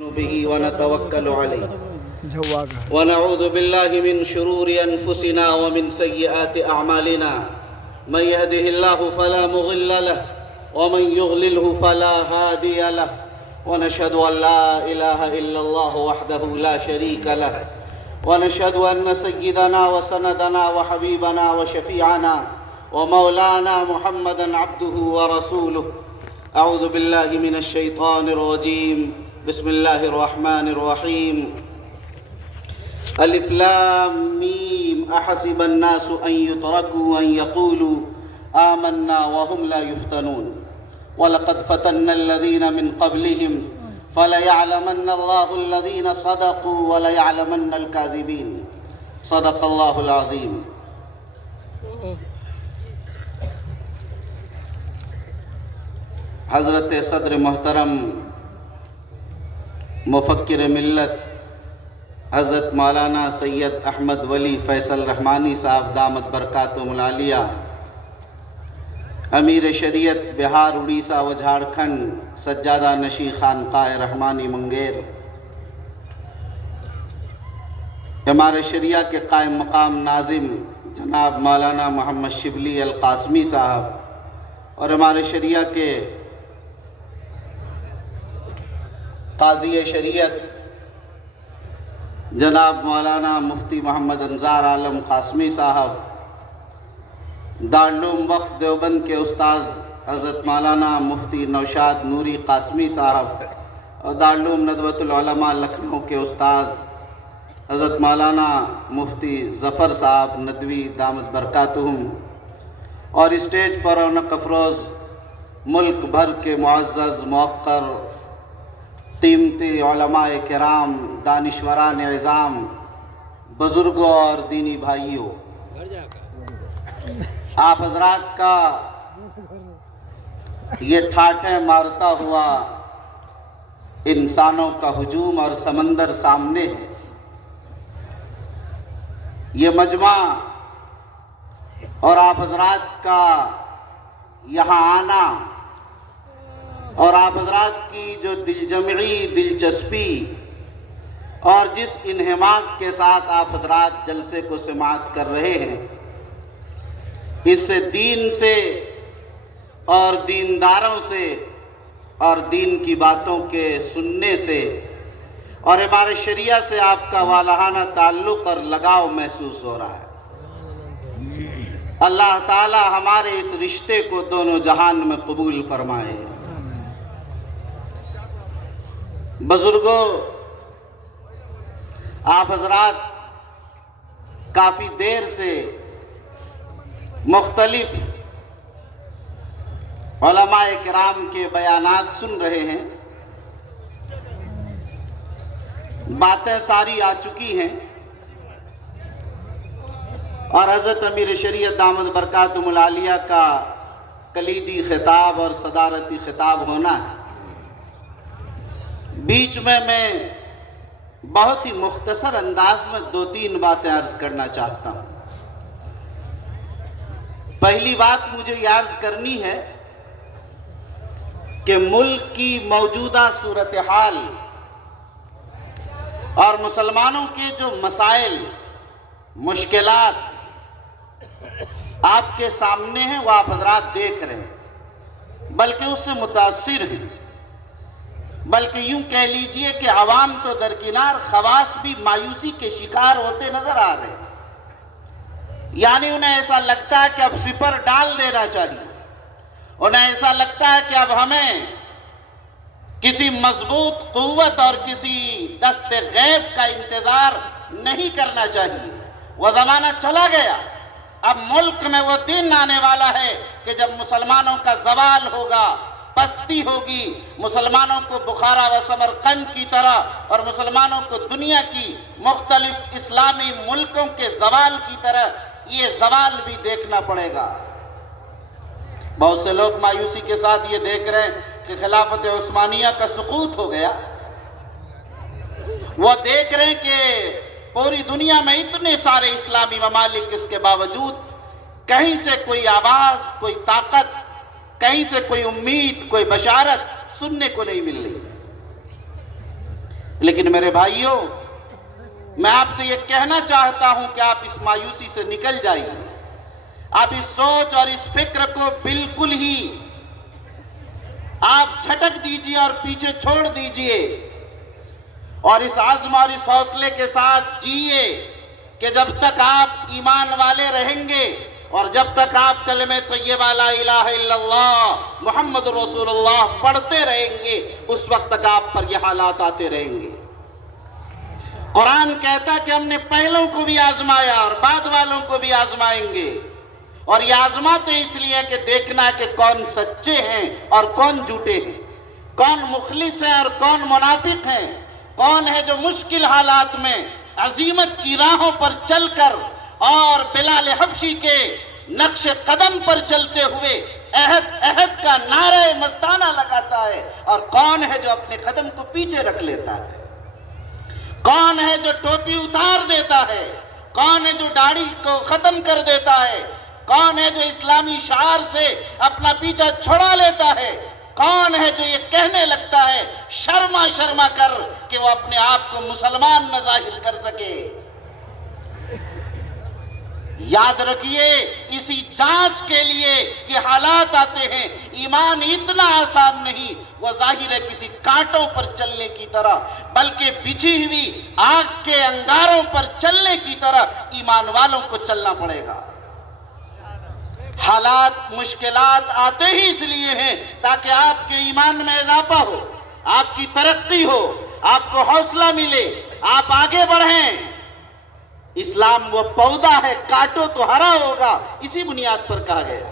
به ونتوكل عليه ونعوذ بالله من شرور أنفسنا ومن سيئات أعمالنا من يهده الله فلا مضل له ومن يضلله فلا هادي له ونشهد أن لا إله إلا الله وحده لا شريك له ونشهد أن سيدنا وسندنا وحبيبنا وشفيعنا ومولانا محمدا عبده ورسوله. أعوذ بالله من الشيطان الرجيم. بسم الله الرحمن الرحيم. الف لام میم احسب الناس ان يتركوا ان يقولوا آمنا وهم لا يفتنون ولقد فتنا الذين من قبلهم فليعلمن الله الذين صدقوا وليعلمن الكاذبين. صدق الله العظيم. حضرت صدر محترم مفکر ملت حضرت مولانا سید احمد ولی فیصل رحمانی صاحب دامت برکاتہم العالیہ، امیر شریعت بہار، اڑیسہ و جھارکھنڈ، سجادہ نشی خانقاہ رحمانی منگیر، ہمارے شریعہ کے قائم مقام ناظم جناب مولانا محمد شبلی القاسمی صاحب، اور ہمارے شریعہ کے قاضی شریعت جناب مولانا مفتی محمد انظار عالم قاسمی صاحب، دارالعلوم وقف دیوبند کے استاذ حضرت مولانا مفتی نوشاد نوری قاسمی صاحب، اور دارالعلوم ندوۃ العلماء لکھنؤ کے استاذ حضرت مولانا مفتی ظفر صاحب ندوی دامت برکاتہم، اور اسٹیج پر رونق افروز ملک بھر کے معزز موقر قیمتی علماء کرام، دانشوران عظام، بزرگوں اور دینی بھائیوں، آپ حضرات کا یہ ٹھاٹھیں مارتا ہوا انسانوں کا ہجوم اور سمندر سامنے ہے. یہ مجمع اور آپ حضرات کا یہاں آنا اور آپ حضرات کی جو دل جمعی، دلچسپی اور جس انہماک کے ساتھ آپ حضرات جلسے کو سماعت کر رہے ہیں، اس سے دین سے اور دینداروں سے اور دین کی باتوں کے سننے سے اور ہمارے شریعہ سے آپ کا والہانہ تعلق اور لگاؤ محسوس ہو رہا ہے. اللہ تعالی ہمارے اس رشتے کو دونوں جہان میں قبول فرمائے. بزرگوں، آپ حضرات کافی دیر سے مختلف علماء کرام کے بیانات سن رہے ہیں. باتیں ساری آ چکی ہیں اور حضرت امیر شریعت دامت برکاتہم العالیہ کا کلیدی خطاب اور صدارتی خطاب ہونا ہے. بیچ میں بہت ہی مختصر انداز میں 2-3 باتیں عرض کرنا چاہتا ہوں. پہلی بات مجھے یہ عرض کرنی ہے کہ ملک کی موجودہ صورتحال اور مسلمانوں کے جو مسائل، مشکلات آپ کے سامنے ہیں وہ آپ حضرات دیکھ رہے ہیں، بلکہ اس سے متاثر ہیں. بلکہ یوں کہہ لیجئے کہ عوام تو درکنار، خواص بھی مایوسی کے شکار ہوتے نظر آ رہے ہیں. یعنی انہیں ایسا لگتا ہے کہ اب سپر ڈال دینا چاہیے. انہیں ایسا لگتا ہے کہ اب ہمیں کسی مضبوط قوت اور کسی دست غیب کا انتظار نہیں کرنا چاہیے. وہ زمانہ چلا گیا. اب ملک میں وہ دن آنے والا ہے کہ جب مسلمانوں کا زوال ہوگا، پستی ہوگی، مسلمانوں کو بخارا و سمرقند کی طرح اور مسلمانوں کو دنیا کی مختلف اسلامی ملکوں کے زوال کی طرح یہ زوال بھی دیکھنا پڑے گا. بہت سے لوگ مایوسی کے ساتھ یہ دیکھ رہے ہیں کہ خلافت عثمانیہ کا سقوط ہو گیا. وہ دیکھ رہے ہیں کہ پوری دنیا میں اتنے سارے اسلامی ممالک، اس کے باوجود کہیں سے کوئی آواز، کوئی طاقت، کہیں سے کوئی امید، کوئی بشارت سننے کو نہیں مل رہی. لیکن میرے بھائیوں، میں آپ سے یہ کہنا چاہتا ہوں کہ آپ اس مایوسی سے نکل جائیے. آپ اس سوچ اور اس فکر کو بالکل ہی آپ جھٹک دیجئے اور پیچھے چھوڑ دیجئے، اور اس عزم اور اس حوصلے کے ساتھ جیئے کہ جب تک آپ ایمان والے رہیں گے اور جب تک آپ کلمہ طیبہ لا الہ الا اللہ محمد رسول اللہ پڑھتے رہیں گے، اس وقت تک آپ پر یہ حالات آتے رہیں گے. قرآن کہتا کہ ہم نے پہلوں کو بھی آزمایا اور بعد والوں کو بھی آزمائیں گے، اور یہ آزماتے اس لیے کہ دیکھنا ہے کہ کون سچے ہیں اور کون جھوٹے ہیں، کون مخلص ہیں اور کون منافق ہیں، کون ہے جو مشکل حالات میں عزیمت کی راہوں پر چل کر اور بلال حبشی کے نقش قدم پر چلتے ہوئے عہد کا نعرہ مستانہ لگاتا ہے، اور کون ہے جو اپنے قدم کو پیچھے رکھ لیتا ہے، کون ہے جو ٹوپی اتار دیتا ہے، کون ہے جو داڑھی کو ختم کر دیتا ہے، کون ہے جو اسلامی شعار سے اپنا پیچھا چھڑا لیتا ہے، کون ہے جو یہ کہنے لگتا ہے شرما شرما کر کہ وہ اپنے آپ کو مسلمان نہ ظاہر کر سکے. یاد رکھیے، اسی جانچ کے لیے کہ حالات آتے ہیں. ایمان اتنا آسان نہیں، وہ ظاہر ہے کسی کانٹوں پر چلنے کی طرح، بلکہ بچھی ہوئی آگ کے انگاروں پر چلنے کی طرح ایمان والوں کو چلنا پڑے گا. حالات مشکلات آتے ہی اس لیے ہیں تاکہ آپ کے ایمان میں اضافہ ہو، آپ کی ترقی ہو، آپ کو حوصلہ ملے، آپ آگے بڑھیں. اسلام وہ پودا ہے، کاٹو تو ہرا ہوگا، اسی بنیاد پر کہا گیا.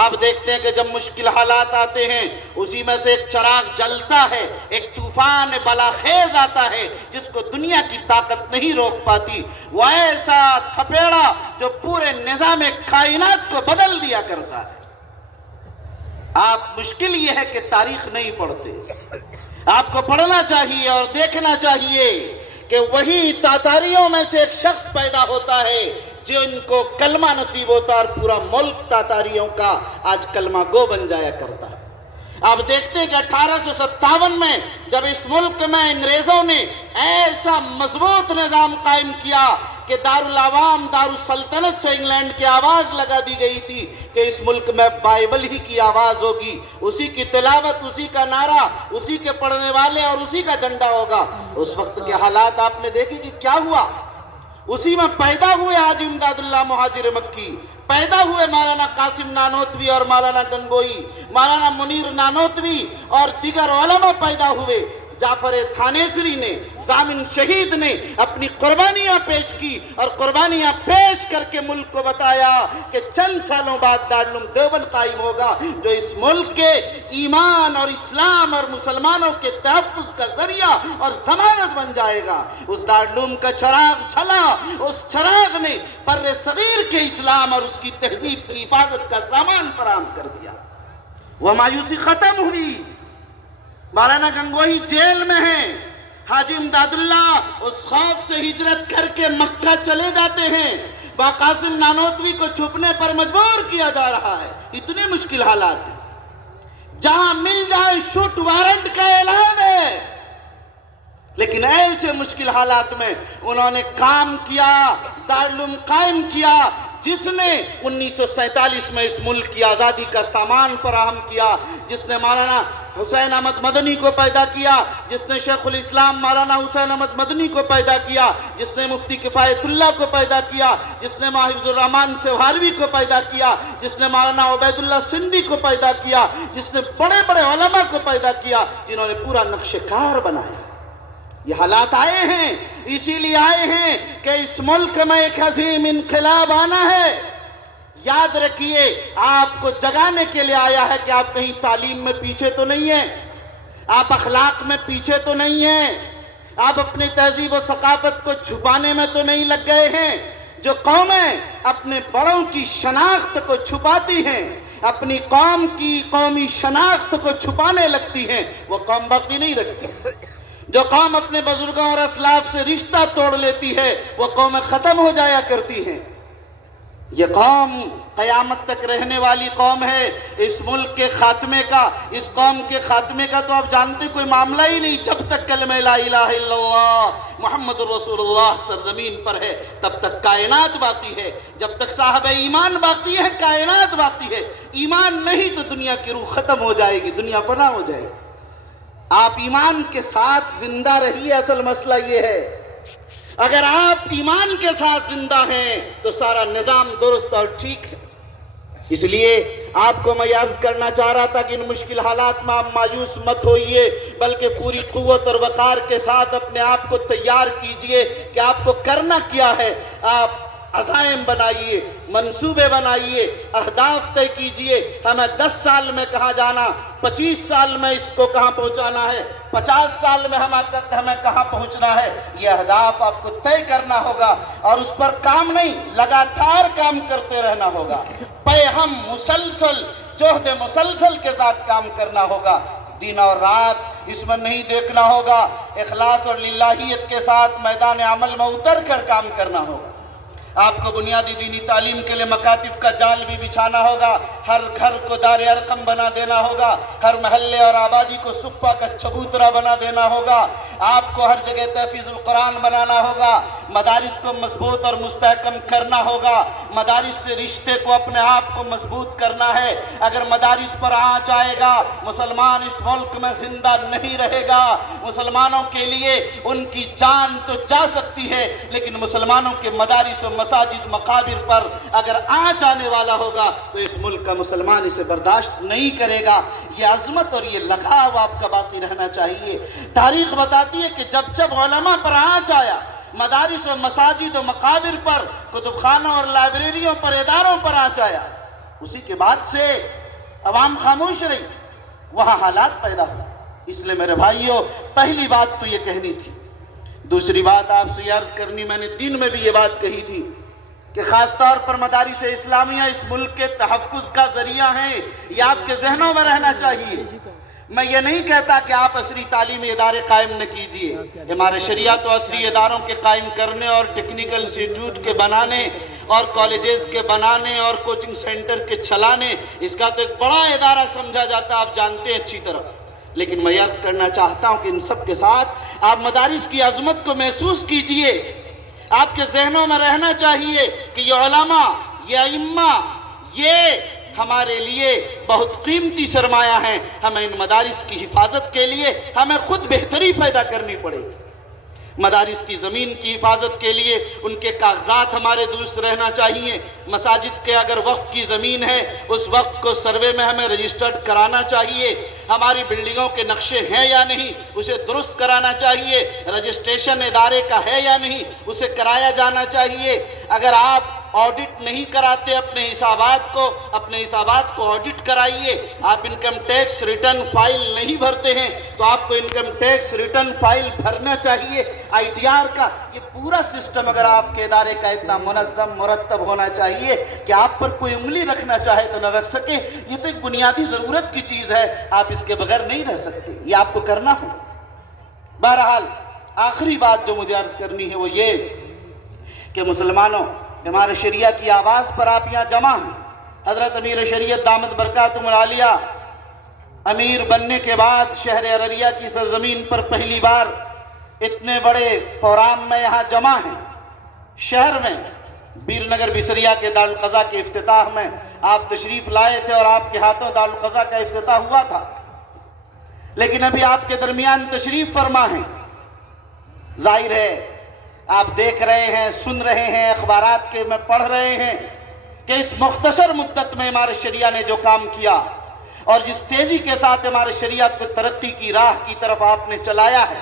آپ دیکھتے ہیں کہ جب مشکل حالات آتے ہیں، اسی میں سے ایک چراغ جلتا ہے، ایک طوفان بلاخیز آتا ہے جس کو دنیا کی طاقت نہیں روک پاتی. وہ ایسا تھپیڑا جو پورے نظام کائنات کو بدل دیا کرتا ہے. آپ مشکل یہ ہے کہ تاریخ نہیں پڑھتے. آپ کو پڑھنا چاہیے اور دیکھنا چاہیے کہ وہی تاتاریوں میں سے ایک شخص پیدا ہوتا ہے جو ان کو کلمہ نصیب ہوتا اور پورا ملک تاتاریوں کا آج کلمہ گو بن جایا کرتا ہے. آپ دیکھتے ہیں کہ 1857 میں جب اس ملک میں انگریزوں نے ایسا مضبوط نظام قائم کیا کہ دارالعوام دارالسلطنت سے انگلینڈ کی آواز لگا دی گئی تھی کہ اس ملک میں بائبل ہی کی آواز ہوگی، اسی کی تلاوت، اسی کا نعرہ، اسی کے پڑھنے والے اور اسی کا جھنڈا ہوگا. اس وقت کے حالات آپ نے دیکھے کہ کیا ہوا. اسی میں پیدا ہوئے حاجی امداد اللہ مہاجر مکی، پیدا ہوئے مولانا قاسم نانوتوی اور مولانا گنگوئی، مولانا منیر نانوتوی اور دیگر علماء پیدا ہوئے. جعفر تھانیسری نے، ضامن شہید نے اپنی قربانیاں پیش کی اور قربانیاں پیش کر کے ملک کو بتایا کہ چند سالوں بعد دارالعلوم دیوبند قائم ہوگا جو اس ملک کے ایمان اور اسلام اور مسلمانوں کے تحفظ کا ذریعہ اور ضمانت بن جائے گا. اس دارالعلوم کا چراغ چھلا، اس چراغ نے بر صغیر کے اسلام اور اس کی تہذیب کی حفاظت کا سامان فراہم کر دیا. وہ مایوسی ختم ہوئی. مولانا گنگوئی جیل میں ہیں، حاجی امداد اللہ اس خوف سے ہجرت کر کے مکہ چلے جاتے ہیں، با قاسم نانوتوی کو چھپنے پر مجبور کیا جا رہا ہے. اتنے مشکل حالات ہیں، جہاں مل جائے شوٹ وارنٹ کا اعلان ہے. لیکن ایسے مشکل حالات میں انہوں نے کام کیا، دارالعلوم قائم کیا جس نے 1947 میں اس ملک کی آزادی کا سامان فراہم کیا، جس نے مولانا حسین احمد مدنی کو پیدا کیا، جس نے شیخ الاسلام مولانا حسین احمد مدنی کو پیدا کیا، جس نے مفتی کفایت اللہ کو پیدا کیا، جس نے حفظ الرحمان سوہاروی کو پیدا کیا، جس نے مولانا عبید اللہ سندھی کو پیدا کیا، جس نے بڑے بڑے علماء کو پیدا کیا، جنہوں نے پورا نقش کار بنایا. یہ حالات آئے ہیں، اسی لیے آئے ہیں کہ اس ملک میں ایک عظیم انقلاب آنا ہے. یاد رکھیے، آپ کو جگانے کے لیے آیا ہے کہ آپ کہیں تعلیم میں پیچھے تو نہیں ہیں، آپ اخلاق میں پیچھے تو نہیں ہیں، آپ اپنی تہذیب و ثقافت کو چھپانے میں تو نہیں لگ گئے ہیں. جو قومیں اپنے بڑوں کی شناخت کو چھپاتی ہیں، اپنی قوم کی قومی شناخت کو چھپانے لگتی ہیں، وہ قوم باقی نہیں رکھتی. جو قوم اپنے بزرگوں اور اسلاف سے رشتہ توڑ لیتی ہے، وہ قومیں ختم ہو جایا کرتی ہیں. یہ قوم قیامت تک رہنے والی قوم ہے۔ اس ملک کے خاتمے کا، اس قوم کے خاتمے کا تو آپ جانتے کوئی معاملہ ہی نہیں۔ جب تک کلمہ لا الہ الا اللہ محمد الرسول اللہ سرزمین پر ہے تب تک کائنات باقی ہے، جب تک صاحب ایمان باقی ہے کائنات باقی ہے۔ ایمان نہیں تو دنیا کی روح ختم ہو جائے گی، دنیا فنا ہو جائے گی۔ آپ ایمان کے ساتھ زندہ رہیے، اصل مسئلہ یہ ہے۔ اگر آپ ایمان کے ساتھ زندہ ہیں تو سارا نظام درست اور ٹھیک ہے۔ اس لیے آپ کو میں عرض کرنا چاہ رہا تھا کہ ان مشکل حالات میں آپ مایوس مت ہوئیے، بلکہ پوری قوت اور وقار کے ساتھ اپنے آپ کو تیار کیجئے کہ آپ کو کرنا کیا ہے۔ آپ عزائم بنائیے، منصوبے بنائیے، اہداف طے کیجئے۔ ہمیں 10 سال میں کہاں جانا، 25 سال میں اس کو کہاں پہنچانا ہے، 50 سال میں ہمیں کہاں پہنچنا ہے، یہ اہداف آپ کو طے کرنا ہوگا اور اس پر کام نہیں، لگاتار کام کرتے رہنا ہوگا۔ ہم مسلسل جہد مسلسل کے ساتھ کام کرنا ہوگا، دن اور رات اس میں نہیں دیکھنا ہوگا، اخلاص اور للہیت کے ساتھ میدان عمل میں اتر کر کام کرنا ہوگا۔ آپ کو بنیادی دینی تعلیم کے لیے مکاتب کا جال بھی بچھانا ہوگا، ہر گھر کو دار ارقم بنا دینا ہوگا، ہر محلے اور آبادی کو صفہ کا چبوترا بنا دینا ہوگا، آپ کو ہر جگہ تحفیظ القرآن بنانا ہوگا، مدارس کو مضبوط اور مستحکم کرنا ہوگا، مدارس سے رشتے کو اپنے آپ کو مضبوط کرنا ہے۔ اگر مدارس پر آنچ آئے گا مسلمان اس ملک میں زندہ نہیں رہے گا۔ مسلمانوں کے لیے ان کی جان تو جا سکتی ہے، لیکن مسلمانوں کے مدارس و مساجد مقابر پر اگر آنچ آنے والا ہوگا تو اس ملک کا مسلمان اسے برداشت نہیں کرے گا۔ یہ عظمت اور یہ لگاؤ آپ کا باقی رہنا چاہیے۔ تاریخ بتاتی ہے کہ جب جب علماء پر آنچ آیا، مدارس و مساجد و مقابر پر، کتب خانوں اور لائبریریوں پر، اداروں پر آنچ آیا، اسی کے بعد سے عوام خاموش رہی، وہاں حالات پیدا ہوئے۔ اس لیے میرے بھائیوں، پہلی بات تو یہ کہنی تھی۔ دوسری بات آپ سے عرض کرنی، میں نے دن میں بھی یہ بات کہی تھی کہ خاص طور پر مدارس اسلامیہ اس ملک کے تحفظ کا ذریعہ ہیں، یہ آپ کے ذہنوں میں رہنا چاہیے۔ میں یہ نہیں کہتا کہ آپ عصری تعلیمی ادارے قائم نہ کیجئے، ہمارے شریعت و عصری اداروں کے قائم کرنے اور ٹیکنیکل انسٹیٹیوٹ کے بنانے اور کالجز کے بنانے اور کوچنگ سینٹر کے چلانے، اس کا تو ایک بڑا ادارہ سمجھا جاتا ہے، آپ جانتے ہیں اچھی طرح۔ لیکن میں عرض کرنا چاہتا ہوں کہ ان سب کے ساتھ آپ مدارس کی عظمت کو محسوس کیجئے۔ آپ کے ذہنوں میں رہنا چاہیے کہ یہ علماء، یہ ائمہ، یہ ہمارے لیے بہت قیمتی سرمایہ ہیں۔ ہمیں ان مدارس کی حفاظت کے لیے ہمیں خود بہتری پیدا کرنی پڑے گی۔ مدارس کی زمین کی حفاظت کے لیے ان کے کاغذات ہمارے درست رہنا چاہیے۔ مساجد کے اگر وقف کی زمین ہے، اس وقت کو سروے میں ہمیں رجسٹرڈ کرانا چاہیے۔ ہماری بلڈنگوں کے نقشے ہیں یا نہیں، اسے درست کرانا چاہیے۔ رجسٹریشن ادارے کا ہے یا نہیں، اسے کرایا جانا چاہیے۔ اگر آپ آڈٹ نہیں کراتے اپنے حسابات کو آڈٹ کرائیے۔ آپ انکم ٹیکس ریٹرن فائل نہیں بھرتے ہیں تو آپ کو انکم ٹیکس ریٹرن فائل بھرنا چاہیے۔ آئی ٹی آر کا یہ پورا سسٹم اگر آپ کے ادارے کا اتنا منظم مرتب ہونا چاہیے کہ آپ پر کوئی انگلی رکھنا چاہے تو نہ رکھ سکے۔ یہ تو ایک بنیادی ضرورت کی چیز ہے، آپ اس کے بغیر نہیں رہ سکتے، یہ آپ کو کرنا ہو۔ بہرحال آخری بات جو مجھے عرض کرنی ہے وہ یہ کہ مسلمانوں، ہمارے شریعہ کی آواز پر آپ یہاں جمع ہیں۔ حضرت امیر شریعت دامت برکاتہم العالیہ امیر بننے کے بعد شہر ارریہ کی سرزمین پر پہلی بار اتنے بڑے پروگرام میں یہاں جمع ہیں۔ شہر میں بیر نگر بسریا کے دارالقضا کے افتتاح میں آپ تشریف لائے تھے اور آپ کے ہاتھوں دارالقضا کا افتتاح ہوا تھا، لیکن ابھی آپ کے درمیان تشریف فرما ہیں۔ ظاہر ہے آپ دیکھ رہے ہیں، سن رہے ہیں، اخبارات کے میں پڑھ رہے ہیں کہ اس مختصر مدت میں ہمارے شریعہ نے جو کام کیا اور جس تیزی کے ساتھ ہمارے شریعت کو ترقی کی راہ کی طرف آپ نے چلایا ہے،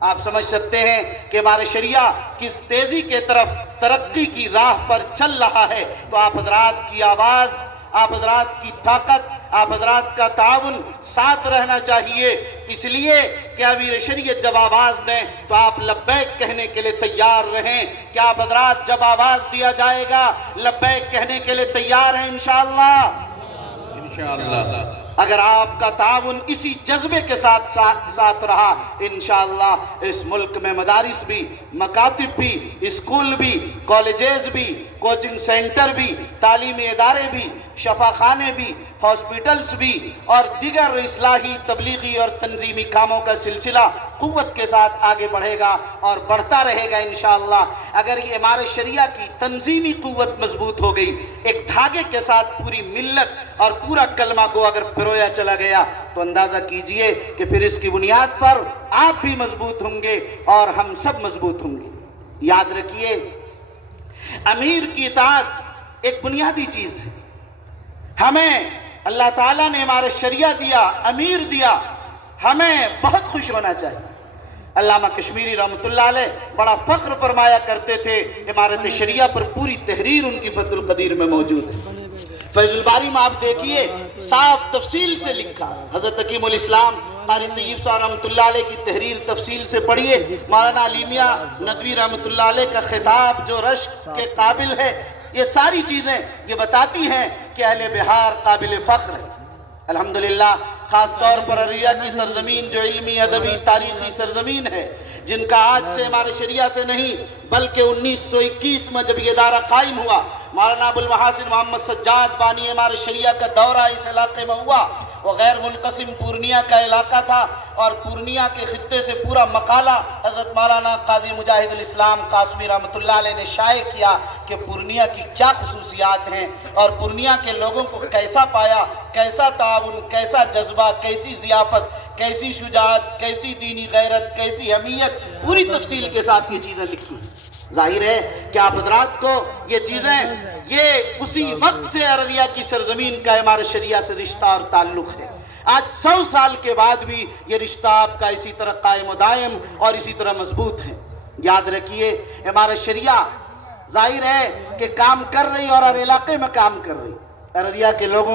آپ سمجھ سکتے ہیں کہ ہمارے شریعہ کس تیزی کے طرف ترقی کی راہ پر چل رہا ہے۔ تو آپ حضرات کی آواز، آپ حضرات کی طاقت، آپ حضرات کا تعاون ساتھ رہنا چاہیے۔ اس لیے کہ امیر شریعت جب آواز دیں تو آپ لبیک کہنے کے لیے تیار رہیں۔ کہ آپ حضرات جب آواز دیا جائے گا لبیک کہنے کے لیے تیار ہیں انشاءاللہ؟ انشاءاللہ۔ اگر آپ کا تعاون اسی جذبے کے ساتھ رہا، انشاءاللہ اس ملک میں مدارس بھی، مکاتب بھی، اسکول بھی، کالجز بھی، کوچنگ سینٹر بھی، تعلیمی ادارے بھی، شفاخانے بھی، ہاسپیٹلز بھی اور دیگر اصلاحی، تبلیغی اور تنظیمی کاموں کا سلسلہ قوت کے ساتھ آگے بڑھے گا اور بڑھتا رہے گا انشاءاللہ۔ اگر یہ امارت شریعہ کی تنظیمی قوت مضبوط ہو گئی، ایک دھاگے کے ساتھ پوری ملت اور پورا کلمہ گو اگر پرویا چلا گیا، تو اندازہ کیجئے کہ پھر اس کی بنیاد پر آپ بھی مضبوط ہوں گے اور ہم سب مضبوط ہوں گے۔ یاد رکھیے، امیر کی اطاعت ایک بنیادی چیز ہے۔ ہمیں اللہ تعالیٰ نے امارت شریعہ دیا، امیر دیا، ہمیں بہت خوش ہونا چاہیے۔ علامہ کشمیری رحمۃ اللہ علیہ بڑا فخر فرمایا کرتے تھے، امارت شریعہ پر پوری تحریر ان کی فتح القدیر میں موجود ہے۔ فیض الباری میں آپ دیکھیے، صاف تفصیل سے لکھا۔ حضرت حکیم الاسلام قاری طیب صاحب رحمۃ اللہ علیہ کی تحریر تفصیل سے پڑھیے۔ مولانا علی میاں ندوی رحمۃ اللہ علیہ کا خطاب جو رشک کے قابل ہے، یہ ساری چیزیں یہ بتاتی ہیں کہ اہل بہار قابل فخر ہے۔ الحمدللہ، خاص طور پر ارریہ کی سرزمین جو علمی، ادبی، تاریخی سرزمین ہے، جن کا آج سے امارت شریعہ سے نہیں بلکہ 1921 میں جب یہ ادارہ قائم ہوا، مولانا ابو المحاسن محمد سجاد بانی امارت شریعہ کا دورہ اس علاقے میں ہوا۔ وہ غیر منقسم پورنیہ کا علاقہ تھا اور پورنیہ کے خطے سے پورا مقالہ حضرت مولانا قاضی مجاہد الاسلام قاسمی رحمۃ اللہ علیہ نے شائع کیا کہ پورنیہ کی کیا خصوصیات ہیں اور پورنیہ کے لوگوں کو کیسا پایا، کیسا تعاون، کیسا جذبہ، کیسی ضیافت، کیسی شجاعت، کیسی دینی غیرت، کیسی حمیت، پوری تفصیل کے ساتھ یہ چیزیں لکھی۔ ظاہر ہے کہ آپ حضرات کو یہ چیزیں، یہ اسی وقت سے ارریہ کی سرزمین کا امارت شریعہ سے رشتہ اور تعلق ہے۔ آج 100 سال کے بعد بھی یہ رشتہ آپ کا اسی طرح قائم و دائم اور اسی طرح مضبوط ہے۔ یاد رکھیے، امارت شریعہ ظاہر ہے کہ کام کر رہی اور ہر علاقے میں کام کر رہی۔ ارریہ کے لوگوں کے